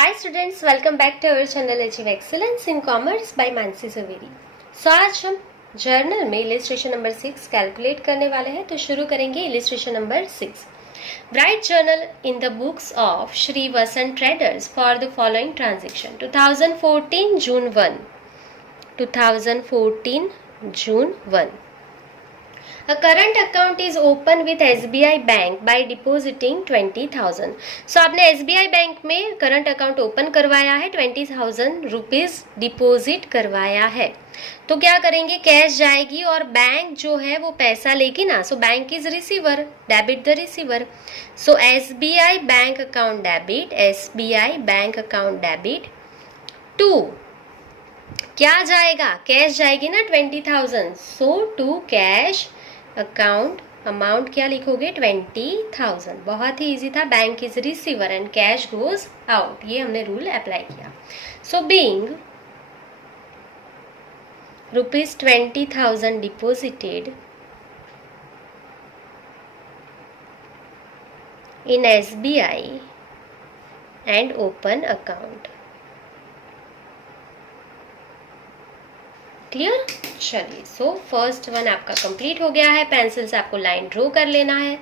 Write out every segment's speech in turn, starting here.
Hi students, welcome back to our channel Achieve Excellence in Commerce by Mansi सवेरी। सो आज हम journal में illustration number 6 calculate करने वाले हैं। तो शुरू करेंगे illustration number 6। Right journal in the books of Shri Vasant traders for the following transaction 2014 June 1, 2014 June 1। A current account is open with SBI Bank by depositing 20,000. So आपने SBI bank में current account open करवाया है, 20,000 rupees deposit करवाया है। तो क्या करेंगे, cash जाएगी और बैंक जो है वो पैसा लेगी ना। So bank is receiver, debit the receiver. So SBI bank account debit, SBI bank account debit to क्या जाएगा, कैश जाएगी ना 20,000। So to cash account amount क्या लिखोगे, 20,000। बहुत ही इजी था। Bank is receiver and cash goes out, ये हमने रूल अप्लाई किया। So being rupees 20,000 deposited in SBI and open account. Clear? चलिए, सो फर्स्ट वन आपका कंप्लीट हो गया है। पेंसिल से आपको लाइन ड्रॉ कर लेना है,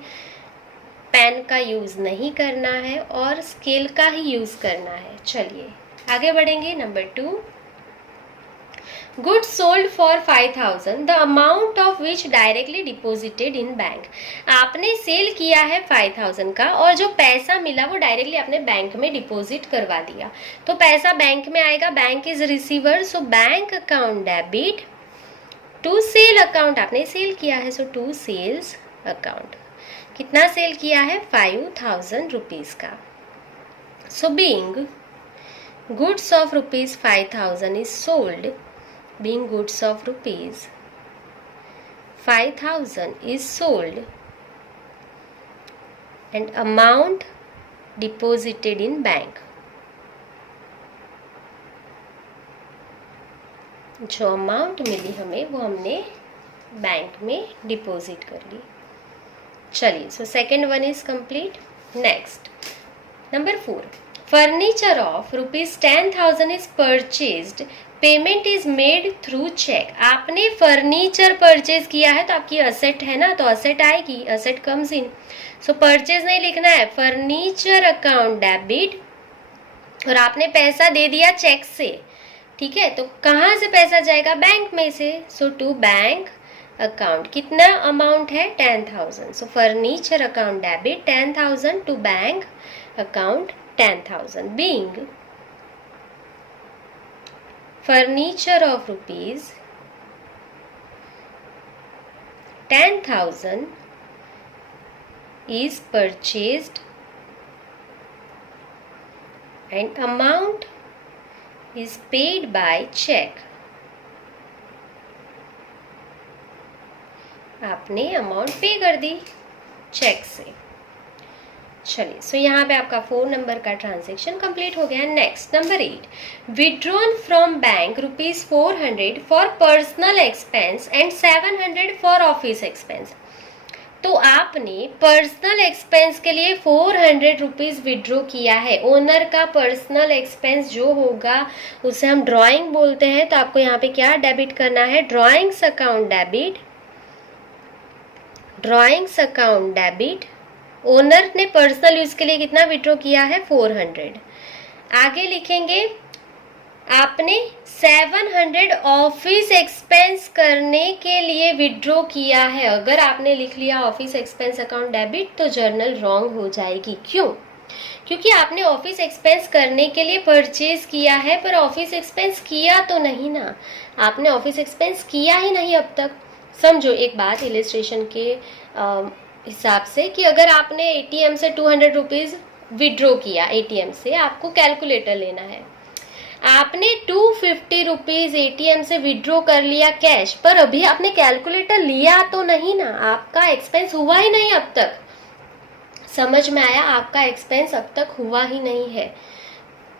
पेन का यूज नहीं करना है और स्केल का ही यूज करना है। चलिए आगे बढ़ेंगे। Number 2, goods sold for 5,000 the amount of which directly deposited in bank. आपने सेल किया है 5,000 का और जो पैसा मिला वो डायरेक्टली अपने बैंक में डिपॉजिट करवा दिया। तो पैसा बैंक में आएगा, bank is receiver. So bank account debit to sale account, आपने सेल किया है। So to sales account. कितना सेल किया है, 5,000 रुपीज का। So being goods of rupees 5,000 is sold, being goods of rupees 5,000 is sold and amount deposited in bank, जो amount मिली हमें वो हमने बैंक में डिपॉजिट कर ली। चलिए, so second one is complete. Next number 4, furniture of rupees 10,000 is purchased, payment is made through cheque. आपने फर्नीचर परचेज किया है तो आपकी असेट है ना, तो असेट आएगी, asset comes in. So purchase नहीं लिखना है, फर्नीचर अकाउंट डेबिट, और आपने पैसा दे दिया चेक से। ठीक है, तो कहाँ से पैसा जाएगा, बैंक में से। So to bank account. कितना अमाउंट है, 10,000। So furniture account debit 10,000 to bank account 10,000 being furniture of rupees 10,000 is purchased and amount is paid by check। आपने अमाउंट पे कर दी चेक से। चलिए, सो यहाँ पे आपका 4 नंबर का ट्रांजेक्शन कंप्लीट हो गया। Next number 8, withdrawn from bank rupees 400 for personal expense and 700 for office expense. तो आपने पर्सनल एक्सपेंस के लिए 400 रुपीज विड्रॉ किया है। ओनर का पर्सनल एक्सपेंस जो होगा उसे हम ड्रॉइंग बोलते हैं। तो आपको यहाँ पे क्या डेबिट करना है, drawings account debit, drawings account debit. Owner ने पर्सनल यूज के लिए कितना विड्रॉ किया है, 400। आगे लिखेंगे आपने 700 ऑफिस एक्सपेंस करने के लिए विड्रॉ किया है। अगर आपने लिख लिया ऑफिस एक्सपेंस अकाउंट डेबिट तो जर्नल रॉन्ग हो जाएगी। क्यों? क्योंकि आपने ऑफिस एक्सपेंस करने के लिए परचेज किया है पर ऑफिस एक्सपेंस किया तो नहीं ना, आपने ऑफिस एक्सपेंस किया ही नहीं अब तक। समझो एक बात इलिस्ट्रेशन के हिसाब से कि अगर आपने ATM से 200 रुपीज विड्रॉ किया, ATM से आपको कैलकुलेटर लेना है, आपने 250 रुपीज ATM से विड्रॉ कर लिया कैश, पर अभी आपने कैलकुलेटर लिया तो नहीं ना, आपका एक्सपेंस हुआ ही नहीं अब तक। समझ में आया? आपका एक्सपेंस अब तक हुआ ही नहीं है,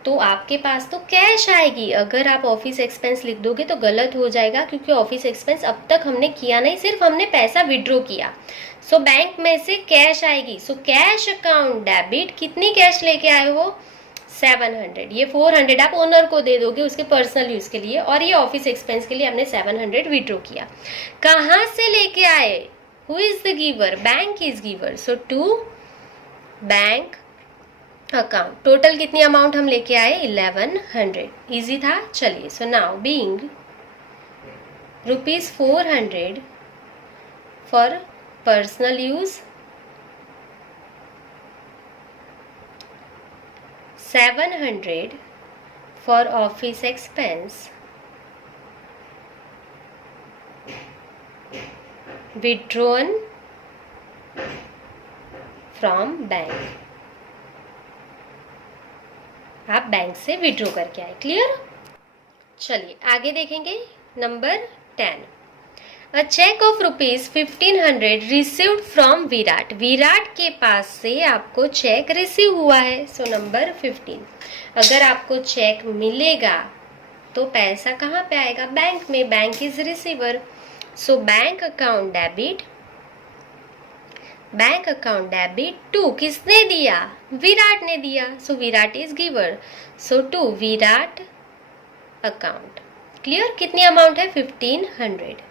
तो आपके पास तो कैश आएगी। अगर आप ऑफिस एक्सपेंस लिख दोगे तो गलत हो जाएगा, क्योंकि ऑफिस एक्सपेंस अब तक हमने किया नहीं, सिर्फ हमने पैसा विड्रॉ किया। सो बैंक में से कैश आएगी। सो कैश अकाउंट डेबिट, कितनी कैश लेके आए हो, 700, ये 400 आप ओनर को दे दोगे उसके पर्सनल यूज के लिए, और ये ऑफिस एक्सपेंस के लिए हमने 700 विड्रॉ किया। कहाँ से लेके आए? Who is the giver? Bank is giver, so to bank account. Total कितनी अमाउंट हम लेके आए? 1100। इजी था। चलिए, so now being ₹400 for personal use, 700 for office expense, withdrawn from bank. आप बैंक से विड्रॉ करके आए। क्लियर? चलिए आगे देखेंगे number 10। A check of ₹1500 received from Virat. Virat के पास से आपको चेक रिसीव हुआ है, सो नंबर 15। अगर आपको चेक मिलेगा तो पैसा कहाँ पे आएगा? बैंक में। Bank is receiver, so bank account debit, bank account debit to, किसने दिया? विराट ने दिया, so Virat is giver, so to Virat account. Clear? कितनी अमाउंट है? 1500।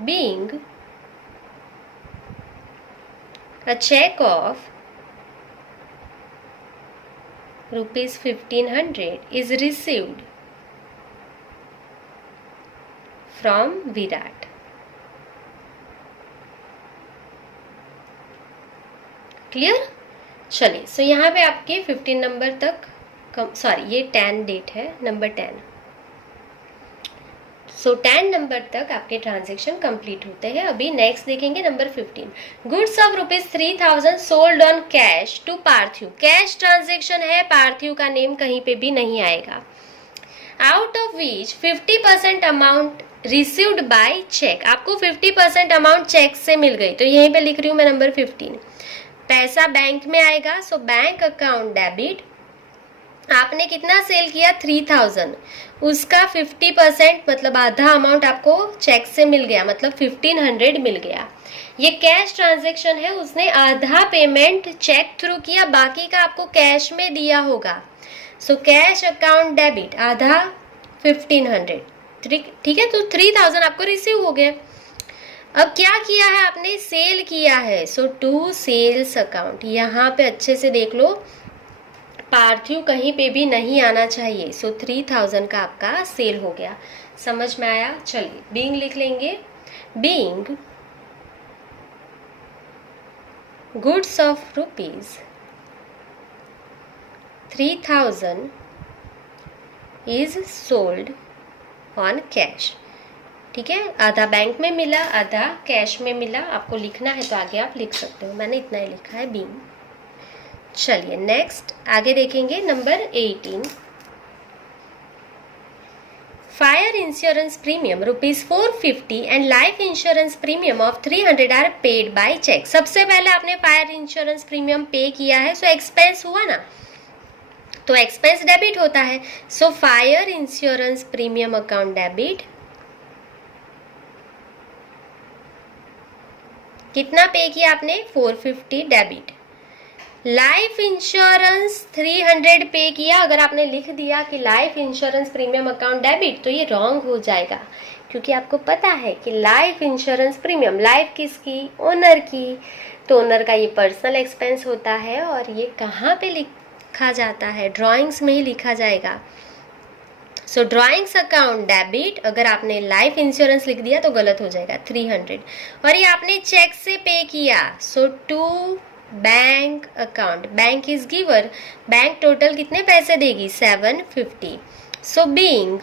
being a check of ₹1500 is received from Virat. Clear? चलिए, सो यहाँ पे आपके 15 नंबर तक, सॉरी ये 10 डेट है, नंबर 10। सो 10 नंबर तक आपके ट्रांजेक्शन कंप्लीट होते हैं। अभी नेक्स्ट देखेंगे number 15। Goods of ₹3000 sold on cash to Parthiv. Cash transaction है, पार्थिव का नेम कहीं पे भी नहीं आएगा। Out of which 50% amount received by cheque. आपको 50% अमाउंट चेक से मिल गई, तो यहीं पे लिख रही हूँ मैं नंबर 15। पैसा बैंक में आएगा, सो बैंक अकाउंट डेबिट। आपने कितना सेल किया? 3000, उसका 50% मतलब आधा अमाउंट आपको चेक से मिल गया, मतलब 1500 मिल गया। ये कैश ट्रांजैक्शन है, उसने आधा पेमेंट चेक थ्रू किया, बाकी का आपको कैश में दिया होगा, सो कैश अकाउंट डेबिट आधा 1500। ठीक है, तो 3000 आपको रिसीव हो गया। अब क्या किया है आपने? सेल किया है, सो टू सेल्स अकाउंट। यहाँ पे अच्छे से देख लो, पार्थिव कहीं पे भी नहीं आना चाहिए, सो 3000 का आपका सेल हो गया। समझ में आया? चलिए बीइंग लिख लेंगे। Being goods of ₹3000 is sold on cash. ठीक है, आधा बैंक में मिला, आधा कैश में मिला। आपको लिखना है तो आगे आप लिख सकते हो, मैंने इतना ही लिखा है बीइंग। चलिए नेक्स्ट आगे देखेंगे number 18। Fire insurance premium ₹450 and life insurance premium of 300 are paid by cheque. सबसे पहले आपने फायर इंश्योरेंस प्रीमियम पे किया है, सो एक्सपेंस हुआ ना, तो एक्सपेंस डेबिट होता है, so fire insurance premium account debit. कितना पे किया आपने? 450 डेबिट। लाइफ इंश्योरेंस 300 पे किया। अगर आपने लिख दिया कि life insurance premium account debit, तो ये रॉन्ग हो जाएगा, क्योंकि आपको पता है कि लाइफ इंश्योरेंस प्रीमियम, लाइफ किसकी? ओनर की, तो ओनर का ये पर्सनल एक्सपेंस होता है। और ये कहाँ पे लिखा जाता है? ड्राइंग्स में ही लिखा जाएगा, सो ड्राइंग्स अकाउंट डेबिट। अगर आपने लाइफ इंश्योरेंस लिख दिया तो गलत हो जाएगा, 300। और ये आपने चेक से पे किया, so to bank account, bank is giver. Bank total कितने पैसे देगी? 750। So being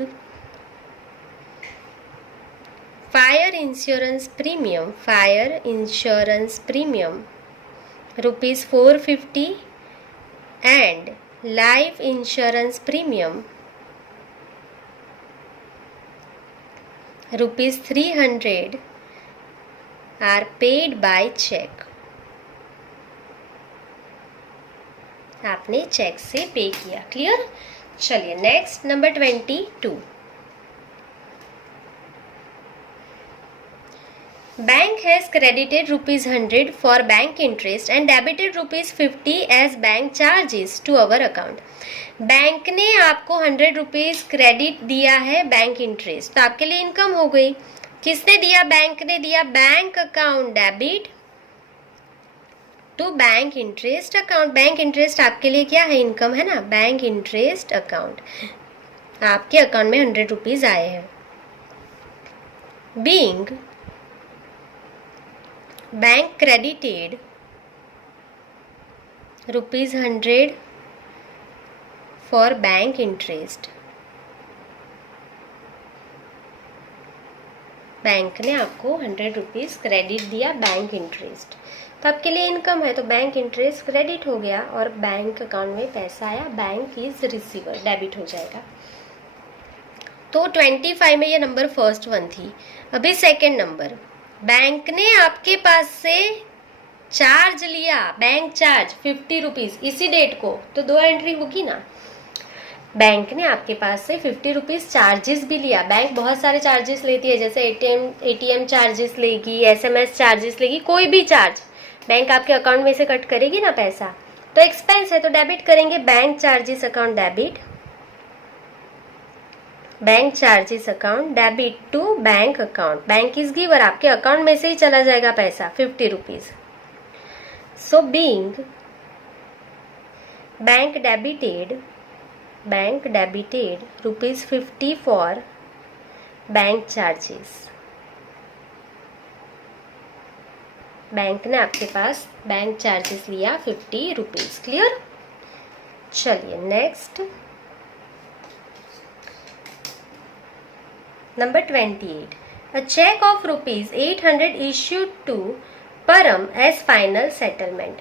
fire insurance premium, fire insurance premium ₹450 and life insurance premium ₹300 are paid by check. आपने चेक से पे किया। क्लियर? चलिए next number 22। Bank has credited ₹100 for bank interest and debited ₹50 as bank charges to our account. Bank ने आपको ₹100 credit दिया है bank interest, तो आपके लिए इनकम हो गई। किसने दिया? बैंक ने दिया। Bank account debit to bank interest account. Bank interest आपके लिए क्या है? इनकम है ना। बैंक इंटरेस्ट अकाउंट, आपके अकाउंट में ₹100 आए हैं। Being bank credited ₹100 for bank interest. Bank ने आपको ₹100 क्रेडिट दिया बैंक इंटरेस्ट, तो आपके लिए इनकम है, तो बैंक इंटरेस्ट क्रेडिट हो गया और बैंक अकाउंट में पैसा आया। बैंक इज रिसीवर, डेबिट हो जाएगा। तो 25 में ये नंबर फर्स्ट वन थी। अभी सेकंड नंबर, बैंक ने आपके पास से चार्ज लिया, बैंक चार्ज ₹50 इसी डेट को, तो 2 एंट्री होगी ना। बैंक ने आपके पास से ₹50 चार्जेस भी लिया। बैंक बहुत सारे चार्जेस लेती है, जैसे एटीएम चार्जेस लेगी, SMS चार्जेस लेगी, कोई भी चार्ज बैंक आपके अकाउंट में से कट करेगी ना पैसा, तो एक्सपेंस है तो डेबिट करेंगे। Bank charges account debit, bank charges account debit to bank account. Bank is giver, आपके अकाउंट में से ही चला जाएगा पैसा ₹50। So being bank debited ₹50 for bank charges. Bank ने आपके पास बैंक चार्जेस लिया ₹50। क्लियर? चलिए next, number 28, a cheque of ₹800 issued to Param as final settlement.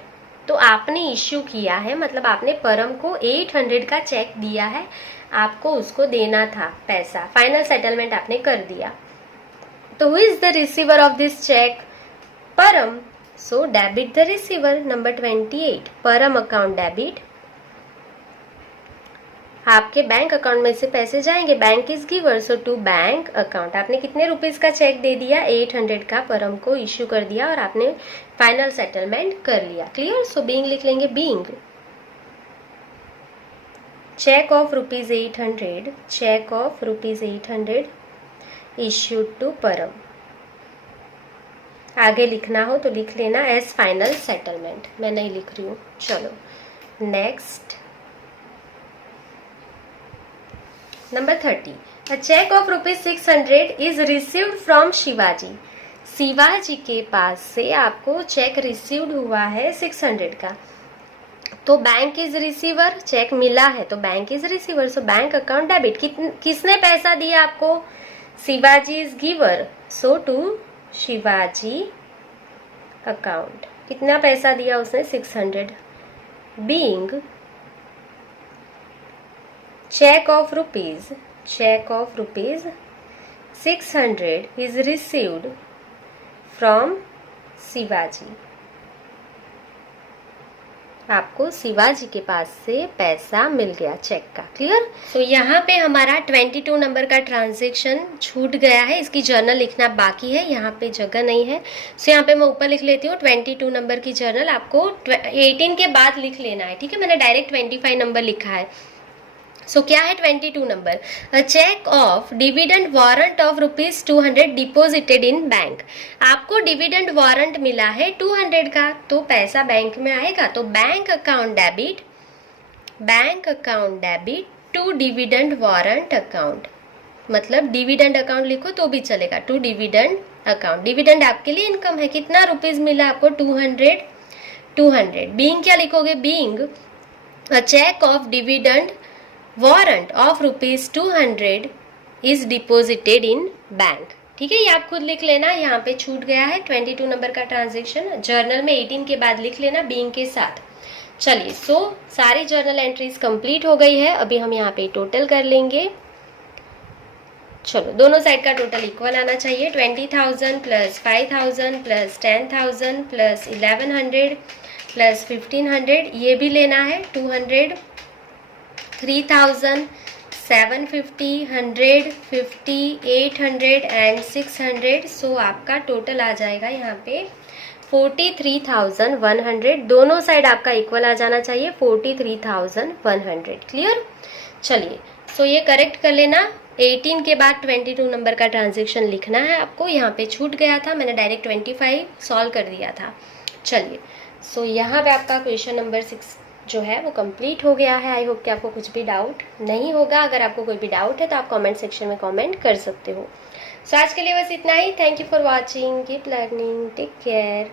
तो आपने इश्यू किया है, मतलब आपने परम को 800 का चेक दिया है, आपको उसको देना था पैसा, फाइनल सेटलमेंट आपने कर दिया। तो who is the receiver of this check? Param, so debit the receiver. Number 28, Param account debit, आपके बैंक अकाउंट में से पैसे जाएंगे, bank is giver, so to bank account. आपने कितने ₹100 का चेक दे दिया? 800 का परम को इश्यू कर दिया और आपने फाइनल सेटलमेंट कर लिया। क्लियर? सो बीइंग लिख लेंगे, being cheque of ₹800, cheque of ₹800 issued to Param. आगे लिखना हो तो लिख लेना एज फाइनल सेटलमेंट, मैं नहीं लिख रही हूँ। चलो next, number 30, a cheque of ₹600 is received from Shivaji. Shivaji के पास से आपको चेक रिसीव्ड हुआ है 600 का, तो बैंक इज रिसीवर, चेक मिला है तो bank is receiver, so bank account debit. किसने पैसा दिया आपको? Shivaji is giver, so to Shivaji account. कितना पैसा दिया उसने? 600। Being cheque of ₹600 is received from Shivaji. आपको शिवाजी के पास से पैसा मिल गया चेक का। क्लियर? सो यहाँ पे हमारा 22 नंबर का ट्रांजैक्शन छूट गया है, इसकी जर्नल लिखना बाकी है, यहाँ पे जगह नहीं है, सो यहाँ पे मैं ऊपर लिख लेती हूँ। 22 नंबर की जर्नल आपको 18 के बाद लिख लेना है, ठीक है? मैंने डायरेक्ट 25 नंबर लिखा है। सो क्या है 22 number? A cheque of dividend warrant of ₹200 deposited in bank. आपको डिविडेंड वारंट मिला है 200 का, तो पैसा बैंक में आएगा, तो bank account debit to dividend warrant account. मतलब डिविडेंड अकाउंट लिखो तो भी चलेगा, टू डिविडेंड अकाउंट। डिविडेंड आपके लिए इनकम है, कितना ₹, मिला आपको? 200। बीइंग क्या लिखोगे? Being a cheque of dividend warrant of ₹200 is deposited in bank. ठीक है, ये आप खुद लिख लेना, यहाँ पे छूट गया है 22 नंबर का ट्रांजैक्शन। जर्नल में 18 के बाद लिख लेना बीइंग के साथ। चलिए, सो सारी जर्नल एंट्रीज कंप्लीट हो गई है। अभी हम यहाँ पे टोटल कर लेंगे। चलो, दोनों साइड का टोटल इक्वल आना चाहिए। 20,000 प्लस 5,000 प्लस 10,000 प्लस 1100 प्लस 1500, ये भी लेना है। 200, 3,000, 750, 100, 50, 800 एंड 600। सो आपका टोटल आ जाएगा यहाँ पे 43,100। दोनों साइड आपका इक्वल आ जाना चाहिए, 43,100। क्लियर? चलिए, सो ये करेक्ट कर लेना। 18 के बाद 22 नंबर का ट्रांजेक्शन लिखना है आपको। यहाँ पे छूट गया था, मैंने डायरेक्ट 25 सॉल्व कर दिया था। चलिए, सो यहाँ पे आपका क्वेश्चन नंबर 6 जो है वो कंप्लीट हो गया है। आई होप कि आपको कुछ भी डाउट नहीं होगा। अगर आपको कोई भी डाउट है तो आप कमेंट सेक्शन में कमेंट कर सकते हो। सो आज के लिए बस इतना ही। Thank you for watching, keep learning, take care.